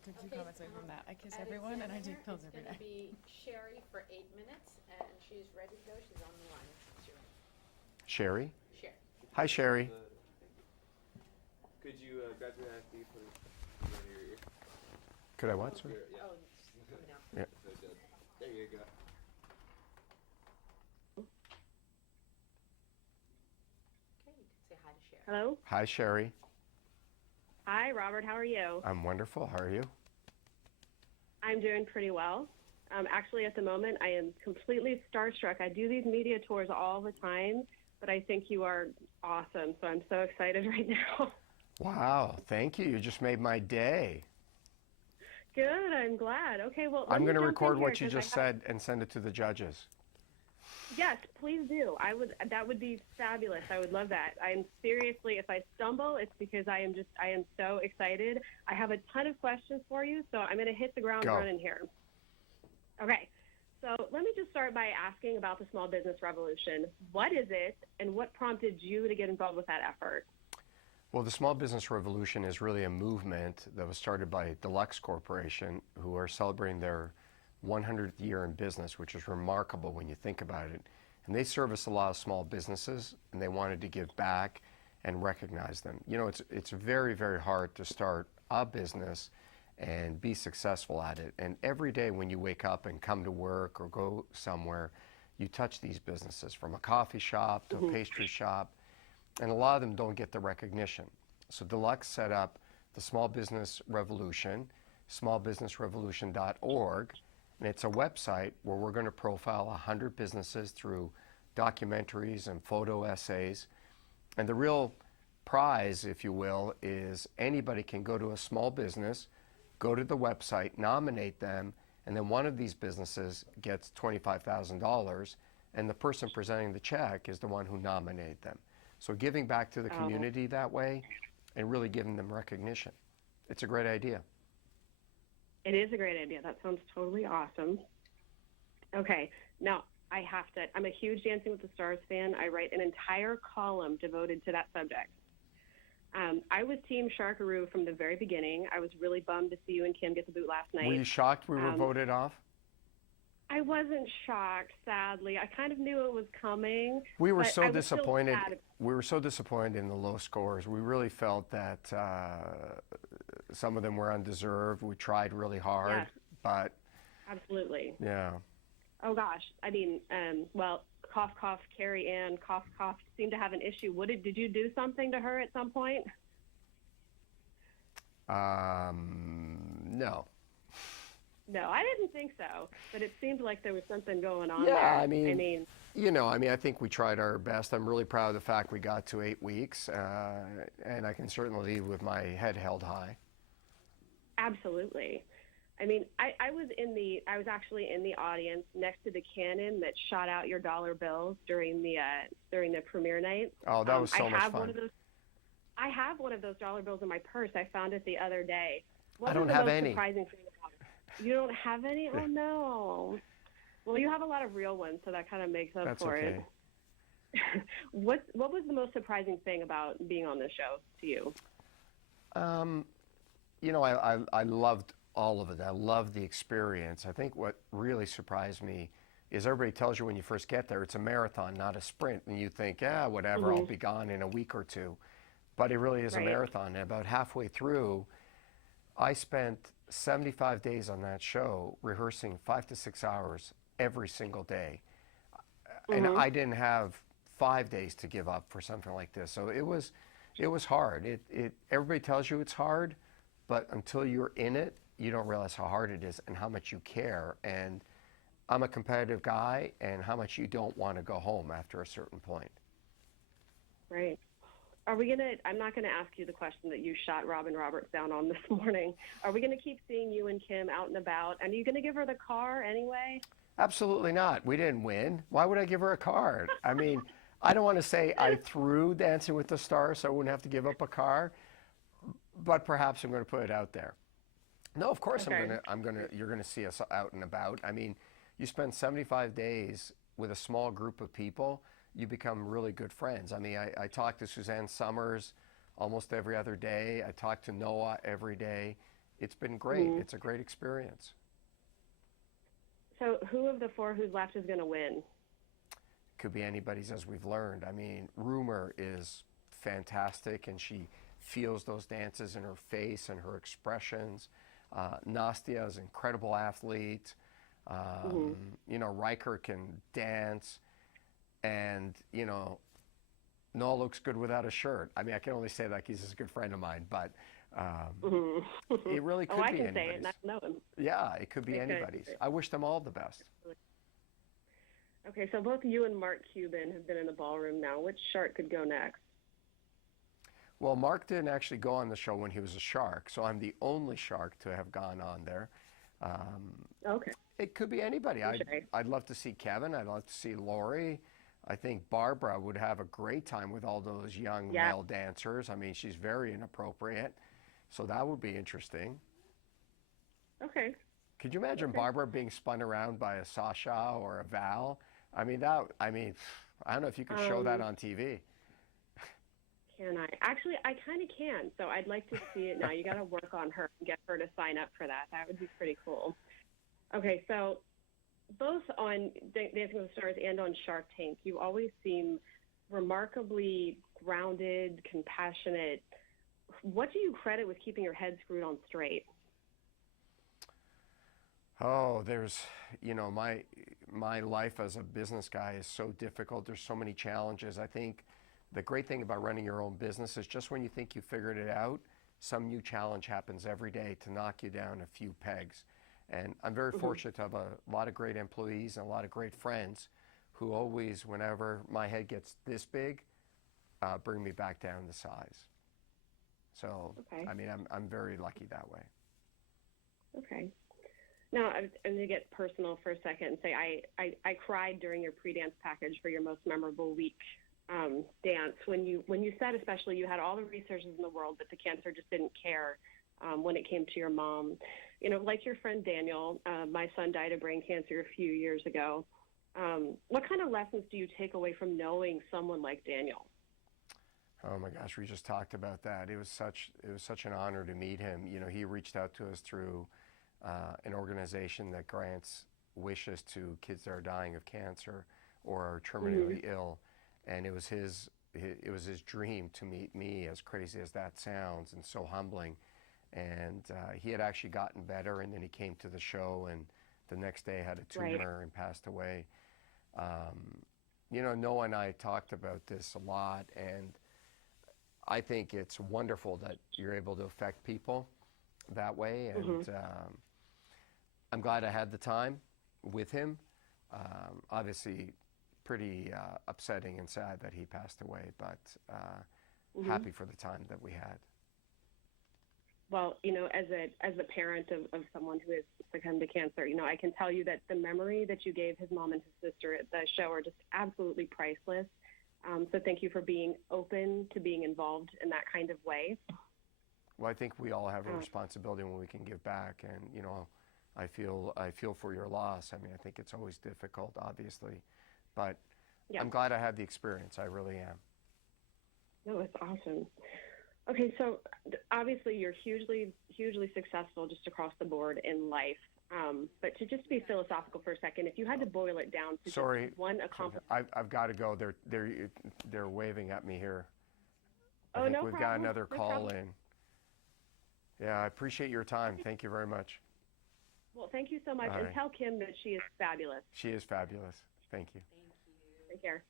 took two Okay, comments away from that. I kiss at everyone and I take Examiner, pills it's every going to day. be Sherry for 8 minutes, and she's ready to go. She's on the line. She's ready. Sherry? Sherry. Hi, Sherry. Could you grab your ID, put it under your ear? Could I what, sir? Yeah. Oh, it's coming out. Yeah. So good. There you go. Okay, you can say hi to Sherry. Hello. Hi, Sherry. Hi, Robert. How are you? I'm wonderful. How are you? I'm doing pretty well. Actually, at the moment, I am completely starstruck. I do these media tours all the time, but I think you are awesome. So I'm so excited right now. Wow, thank you. You just made my day. Good. I'm glad. Okay. Well, I'm going to to record what you just said and send it to the judges. Yes, please do. That would be fabulous. I would love that. I'm seriously, if I stumble, it's because I am so excited. I have a ton of questions for you, so I'm going to hit the ground Go. running here. Okay. So let me just start by asking about the Small Business Revolution. What is it, and what prompted you to get involved with that effort? Well, the Small Business Revolution is really a movement that was started by Deluxe Corporation, who are celebrating their 100th year in business, which is remarkable when you think about it. And they service a lot of small businesses, and they wanted to give back and recognize them. You know, it's very, very hard to start a business and be successful at it. And every day when you wake up and come to work or go somewhere, you touch these businesses, from a coffee shop to a pastry shop, and a lot of them don't get the recognition. So Deluxe set up the Small Business Revolution, smallbusinessrevolution.org, and it's a website where we're going to profile 100 businesses through documentaries and photo essays. And the real prize, if you will, is anybody can go to a small business, go to the website, nominate them, and then one of these businesses gets $25,000, and the person presenting the check is the one who nominated them. So giving back to the community that way and really giving them recognition. It's a great idea. It is a great idea. That sounds totally awesome. Okay. Now, I'm a huge Dancing with the Stars fan. I write an entire column devoted to that subject. I was Team Sharkaroo from the very beginning. I was really bummed to see you and Kym get the boot last night. Were you shocked we were voted off? I wasn't shocked, sadly. I kind of knew it was coming. We were but so I was still disappointed. sad. We were so disappointed in the low scores. We really felt that some of them were undeserved. We tried really hard, Yes. but Absolutely. yeah. Oh, gosh. I mean, well, cough, cough, Carrie Ann, cough, cough, seemed to have an issue. Did you do something to her at some point? No. No, I didn't think so, but it seemed like there was something going on Yeah, there. I mean, I think we tried our best. I'm really proud of the fact we got to 8 weeks, and I can certainly leave with my head held high. Absolutely. I mean, I was actually in the audience next to the cannon that shot out your dollar bills during the premiere night. Oh, that was so much fun. I have one of those dollar bills in my purse. I found it the other day. I don't have any. Surprising thing about it? You don't have any? Oh, no. Well, you have a lot of real ones, so that kind of makes up for it. What was the most surprising thing about being on this show to you? I loved all of it. I loved the experience. I think what really surprised me is everybody tells you when you first get there, it's a marathon, not a sprint. And you think, whatever, I'll be gone in a week or two. But it really is a marathon. And about halfway through, I spent 75 days on that show rehearsing 5 to 6 hours every single day. And I didn't have 5 days to give up for something like this. So it was hard. Everybody tells you it's hard, but until you're in it, you don't realize how hard it is and how much you care. And I'm a competitive guy, and how much you don't want to go home after a certain point. Right. I'm not going to ask you the question that you shot Robin Roberts down on this morning. Are we going to keep seeing you and Kym out and about? And are you going to give her the car anyway? Absolutely not. We didn't win. Why would I give her a card? I mean, I don't want to say I threw Dancing with the Stars so I wouldn't have to give up a car, but perhaps I'm going to put it out there. No, of course Okay. you're going to see us out and about. I mean, you spend 75 days with a small group of people, you become really good friends. I mean, I talk to Suzanne Summers almost every other day. I talk to Noah every day. it's been great. Mhm. It's a great experience. So who of the four who's left is going to win? Could be anybody's, as we've learned. I mean, Rumor is fantastic, and she feels those dances in her face and her expressions. Nastia is an incredible athlete. You know, Riker can dance, and you know, Noah looks good without a shirt. I mean, I can only say that 'cause he's a good friend of mine, but it really could Oh, I be can say it, anybody's. and I know him. Yeah, it could be It could. anybody's. I wish them all the best. Okay, so both you and Mark Cuban have been in the ballroom now. Which shark could go next? Well, Mark didn't actually go on the show when he was a shark, so I'm the only shark to have gone on there. Okay. It could be anybody. Okay. I'd love to see Kevin. I'd love to see Lori. I think Barbara would have a great time with all those young Yeah. male dancers. I mean, she's very inappropriate, so that would be interesting. Okay. Could you imagine Barbara being spun around by a Sasha or a Val? I mean, I don't know if you could show that on TV. Can I? Actually, I kind of can. So I'd like to see it now. You got to work on her and get her to sign up for that. That would be pretty cool. Okay, so both on Dancing with the Stars and on Shark Tank, you always seem remarkably grounded, compassionate. What do you credit with keeping your head screwed on straight? Oh, you know, my life as a business guy is so difficult. There's so many challenges. I think the great thing about running your own business is just when you think you figured it out, some new challenge happens every day to knock you down a few pegs. And I'm very fortunate to have a lot of great employees and a lot of great friends who always, whenever my head gets this big, bring me back down to size. So, Okay. I mean, I'm very lucky that way. Okay. Now, I'm going to get personal for a second and say I cried during your pre-dance package for your most memorable week dance when you said, especially, you had all the resources in the world, but the cancer just didn't care when it came to your mom. You know, like your friend Daniel, my son died of brain cancer a few years ago. What kind of lessons do you take away from knowing someone like Daniel? Oh my gosh, we just talked about that. It was such an honor to meet him. You know, he reached out to us through an organization that grants wishes to kids that are dying of cancer or are terminally ill, and it was his dream to meet me, as crazy as that sounds, and so humbling. And he had actually gotten better, and then he came to the show, and the next day had a tumor and passed away. You know, Noah and I talked about this a lot, and I think it's wonderful that you're able to affect people that way, and I'm glad I had the time with him. Obviously, pretty upsetting and sad that he passed away, but happy for the time that we had. Well, you know, as a parent of someone who has succumbed to cancer, you know, I can tell you that the memory that you gave his mom and his sister at the show are just absolutely priceless. So thank you for being open to being involved in that kind of way. Well, I think we all have a responsibility when we can give back, and you know, I feel for your loss. I mean, I think it's always difficult, obviously, but I'm glad I had the experience. I really am. No, it's awesome. Okay, so obviously you're hugely successful just across the board in life. But to just be philosophical for a second, if you had to boil it down to just one accomplishment. I've got to go. They're waving at me here. Oh, I think no we've problem. got another No call problem. in. Yeah, I appreciate your time. Thank you very much. Well, thank you so much, All and right. tell Kym that she is fabulous. She is fabulous. Thank you. Thank you. Take care.